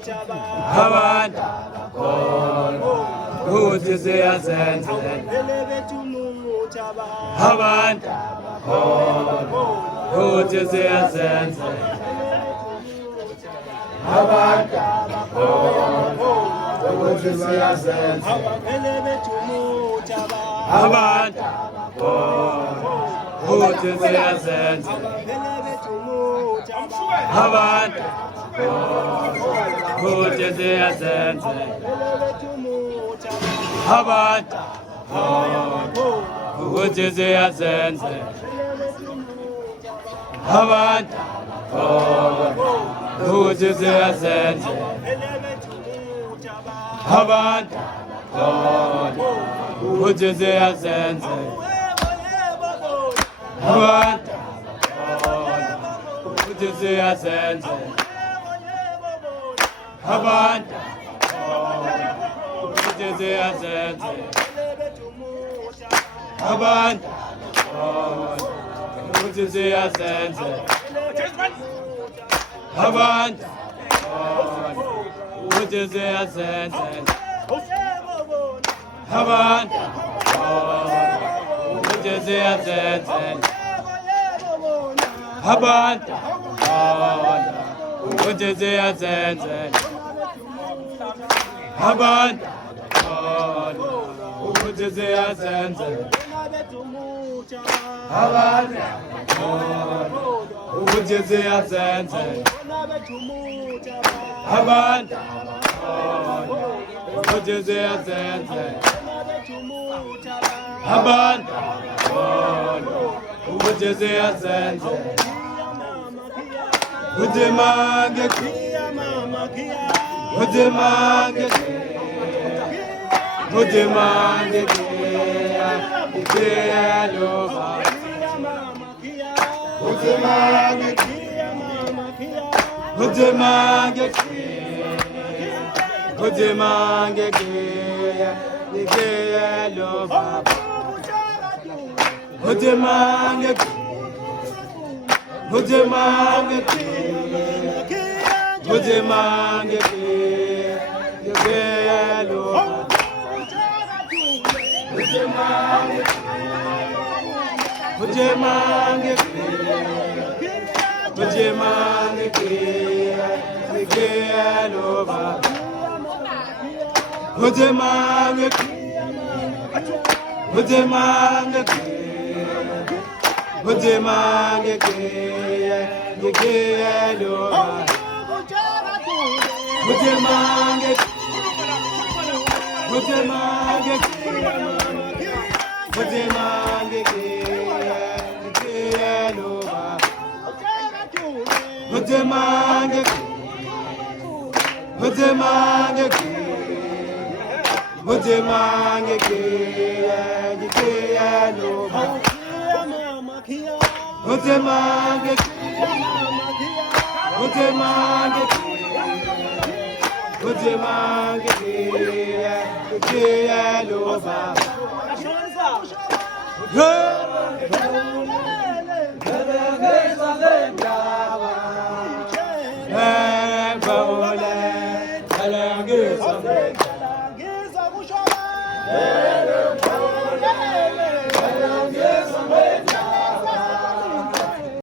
Havan, who is the sense? Havan, who is the sense? Havan, who is the sense? Havan, who is the sense? Havan, who is the sense? Havan, who is the sense? Havan, who is the sense? Havan, who is the sense? Havan, who is the sense? Havan, who is the sense? Havan, who is the sense? Havan, who is the sense? Havan, who is the sense? Havan, who is the sense? Havan, who is the sense? Havan, who is the sense? Havan, who is the sense? Havan, who is the sense? Udemage, udemage, udemage, Udemage, udemage, udemage, udemage, udemage, Udemage, Udemage,